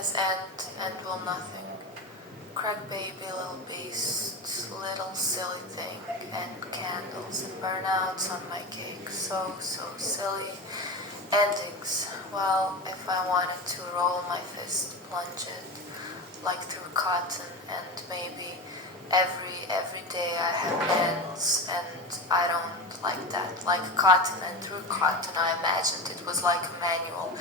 has end will nothing. Crack baby, little beast, little silly thing, and candles and burnouts on my cake. So silly. Endings. Well, if I wanted to roll my fist, plunge it, like through cotton, and maybe every day I have ends, and I don't like that. Like cotton, and through cotton I imagined it was like a manual,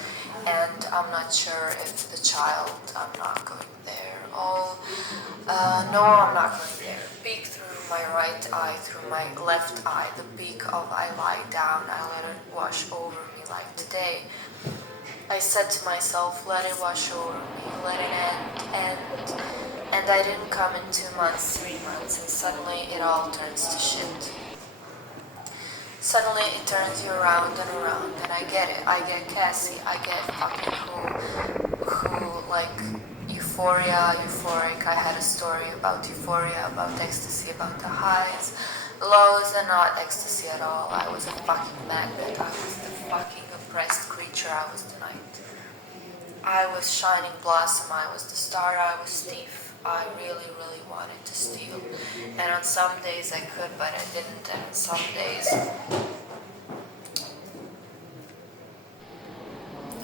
and I'm not sure if the child, I'm not going there. No, I'm not going there. Peek through my right eye, through my left eye, the peak of I lie down, I let it wash over me like today. I said to myself, let it wash over me, let it end. And I didn't come in 2 months, 3 months, and suddenly it all turns to shit. Suddenly it turns you around and around, and I get it. I get Cassie, I get fucking who like euphoria, euphoric. I had a story about euphoria, about ecstasy, about the highs, lows, and not ecstasy at all. I was a fucking magnet. I was the fucking oppressed creature. I was the night. I was shining blossom. I was the star. I was thief. I really wanted to steal. And on some days I could, but I didn't. And on some days...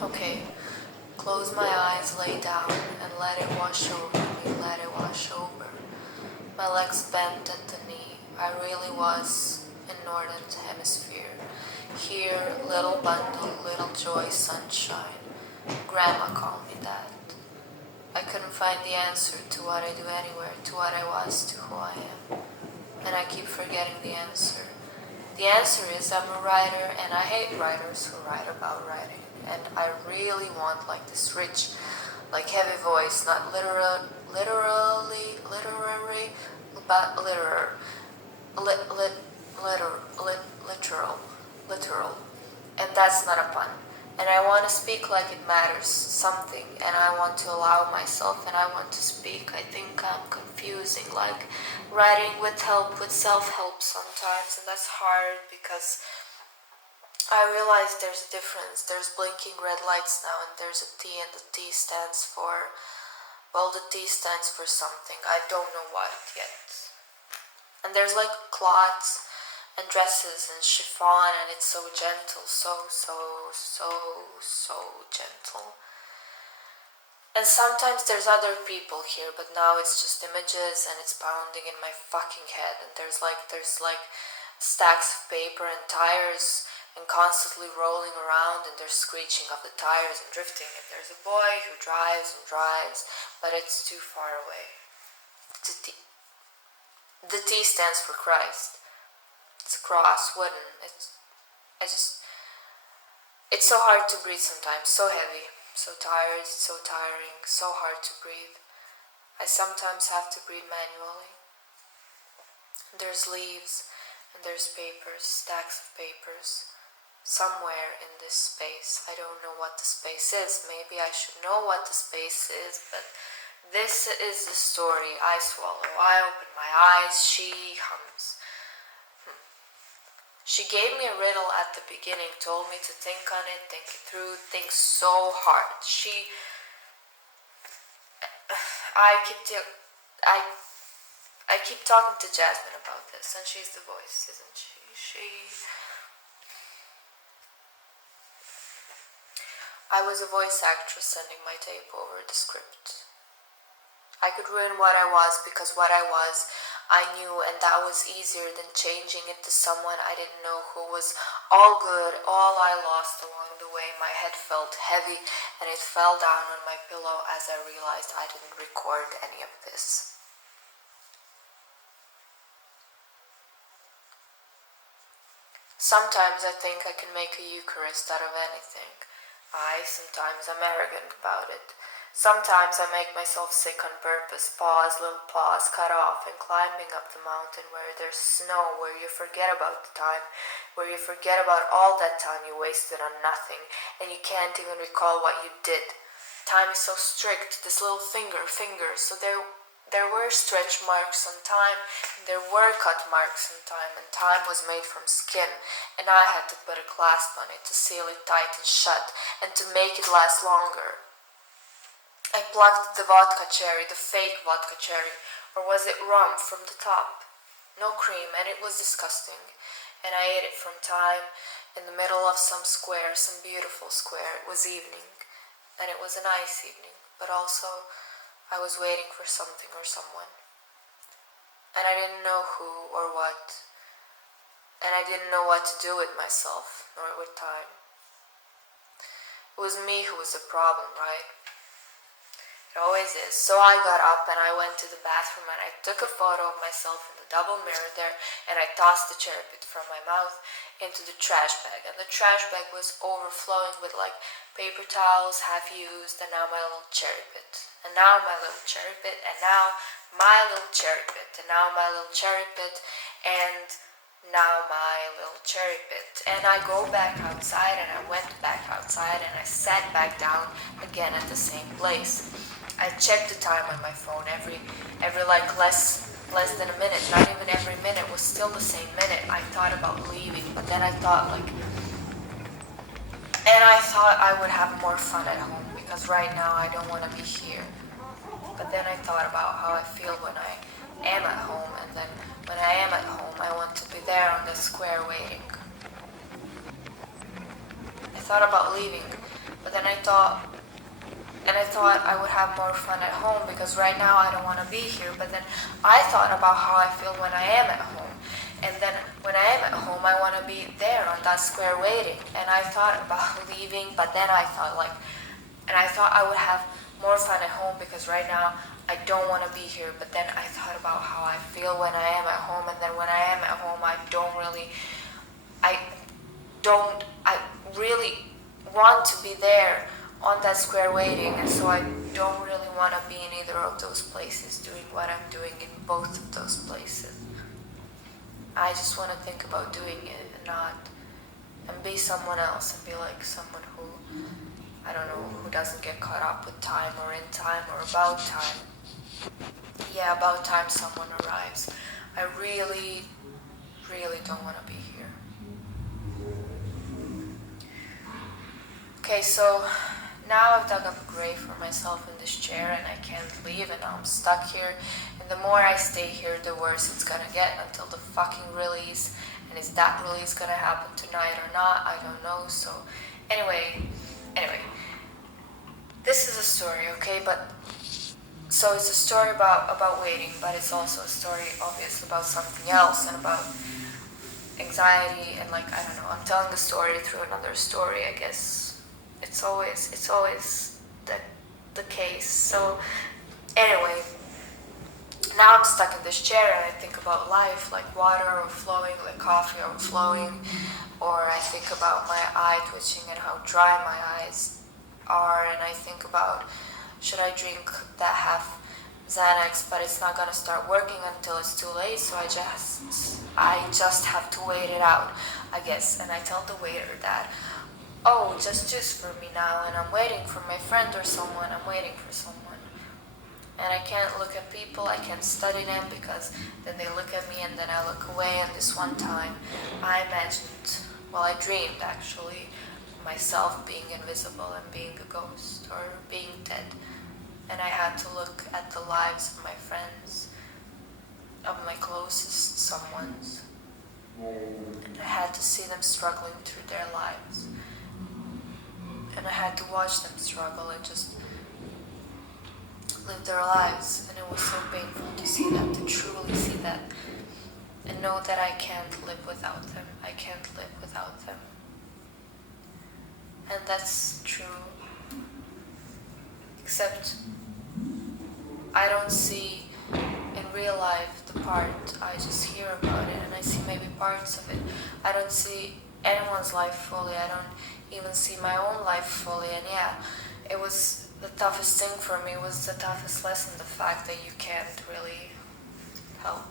Okay. Close my eyes, lay down, and let it wash over me, let it wash over. My legs bent at the knee. I really was in Northern Hemisphere. Here, little bundle, little joy, sunshine. Grandma called me that. I couldn't find the answer to what I do anywhere, to what I was, to who I am. And I keep forgetting the answer. The answer is I'm a writer, and I hate writers who write about writing. And I really want like this rich, like heavy voice, not literary, but literal. And that's not a pun. And I want to speak like it matters, something, and I want to allow myself, and I want to speak. I think I'm confusing, like writing with help, with self-help sometimes, and that's hard because I realize there's a difference. There's blinking red lights now, and there's a T, and the T stands for, well, the T stands for something. I don't know what yet. And there's like cloths and dresses and chiffon, and it's so gentle, so gentle. And sometimes there's other people here, but now it's just images, and it's pounding in my fucking head, and there's like stacks of paper and tires, and constantly rolling around, and there's screeching of the tires and drifting, and there's a boy who drives and drives, but it's too far away. The T stands for Christ. It's a cross, wooden. It's so hard to breathe sometimes, so heavy, so tired, so tiring, so hard to breathe. I sometimes have to breathe manually. There's leaves, and there's papers, stacks of papers, somewhere in this space. I don't know what the space is. Maybe I should know what the space is, but this is the story. I swallow, I open my eyes, she hums. She gave me a riddle at the beginning, told me to think on it, think it through, think so hard. I keep talking to Jasmine about this, and she's the voice, isn't she? I was a voice actress sending my tape over the script. I could ruin what I was because what I was, I knew, and that was easier than changing it to someone I didn't know who was all good, all I lost along the way. My head felt heavy, and it fell down on my pillow as I realized I didn't record any of this. Sometimes I think I can make a Eucharist out of anything. Sometimes I'm arrogant about it. Sometimes I make myself sick on purpose, little pause, cut off, and climbing up the mountain where there's snow, where you forget about the time, where you forget about all that time you wasted on nothing, and you can't even recall what you did. Time is so strict, this little finger, so there were stretch marks on time, there were cut marks on time, and time was made from skin, and I had to put a clasp on it to seal it tight and shut, and to make it last longer. I plucked the vodka cherry, the fake vodka cherry, or was it rum from the top? No cream, and it was disgusting. And I ate it from time in the middle of some square, some beautiful square. It was evening, and it was a nice evening, but also I was waiting for something or someone. And I didn't know who or what, and I didn't know what to do with myself, nor with time. It was me who was the problem, right? It always is. So I got up and I went to the bathroom and I took a photo of myself in the double mirror there, and I tossed the cherry pit from my mouth into the trash bag. And the trash bag was overflowing with like paper towels, half used, and now my little cherry pit. And now my little cherry pit, and now my little cherry pit, and now my little cherry pit, and now my little cherry pit. And I go back outside, and I went back outside, and I sat back down again at the same place. I checked the time on my phone every like less than a minute, not even every minute was still the same minute. I thought about leaving, but then I thought I would have more fun at home, because right now I don't want to be here. But then I thought about how I feel when I am at home, and then when I am at home I want to be there on the square waiting. I thought about leaving, but then I thought I would have more fun at home, because right now I don't want to be here. But then I thought about how I feel when I am at home, and then when I am at home I want to be there on that square waiting. And I thought about leaving, but then I thought I would have more fun at home, because right now I don't want to be here. But then I thought about how I feel when I am at home, and then when I am at home I really want to be there on that square waiting, and so I don't really want to be in either of those places doing what I'm doing in both of those places. I just want to think about doing it and be someone else, and be like someone who, I don't know, who doesn't get caught up with time or in time or about time. Yeah, about time someone arrives. I really, really don't want to be here. Okay, so now I've dug up a grave for myself in this chair, and I can't leave, and now I'm stuck here. And the more I stay here, the worse it's gonna get, until the fucking release. And is that release gonna happen tonight or not? I don't know. So anyway, this is a story, okay? But so it's a story about waiting, but it's also a story, obviously, about something else, and about anxiety, and like, I don't know, I'm telling a story through another story, I guess. It's always the case. So anyway, now I'm stuck in this chair, and I think about life, like water overflowing, like coffee overflowing, or I think about my eye twitching and how dry my eyes are, and I think about, should I drink that half Xanax, but it's not gonna start working until it's too late, so I just have to wait it out, I guess. And I tell the waiter that, oh, just juice for me now, and I'm waiting for my friend or someone, I'm waiting for someone. And I can't look at people, I can't study them, because then they look at me and then I look away. And this one time I dreamed actually myself being invisible and being a ghost or being dead. And I had to look at the lives of my friends, of my closest someones. And I had to see them struggling through their lives. And I had to watch them struggle and just live their lives. And it was so painful to see that, to truly see that, and know that I can't live without them. I can't live without them. And that's true. Except I don't see in real life the part, I just hear about it and I see maybe parts of it. I don't see anyone's life fully. I don't even see my own life fully. And yeah, it was the toughest thing for me, was the toughest lesson, the fact that you can't really help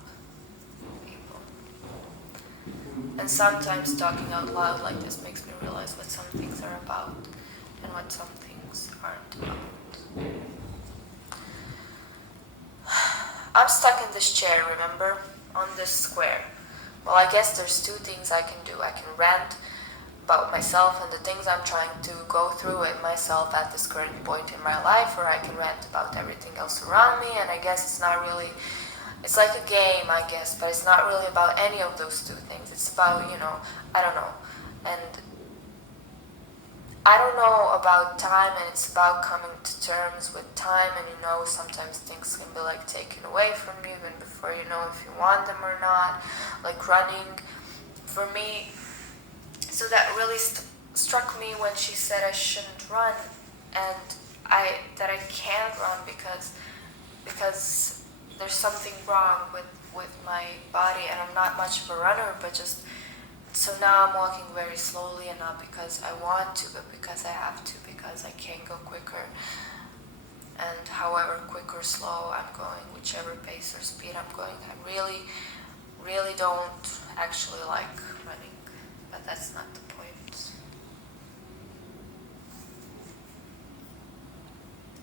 people. And sometimes talking out loud like this makes me realize what some things are about and what some things aren't about. I'm stuck in this chair, remember? On this square. Well, I guess there's two things I can do. I can rant about myself and the things I'm trying to go through with myself at this current point in my life, or I can rant about everything else around me. And I guess it's not really, it's like a game, I guess, but it's not really about any of those two things. It's about, I don't know. And I don't know about time, and it's about coming to terms with time. And sometimes things can be like taken away from you even before you know if you want them or not. Like running, for me. So that really struck me when she said I shouldn't run, and that I can't run because there's something wrong with my body, and I'm not much of a runner, but just. So now I'm walking very slowly, and not because I want to, but because I have to, because I can't go quicker. And however quick or slow I'm going, whichever pace or speed I'm going, I really, really don't actually like running. But that's not the point.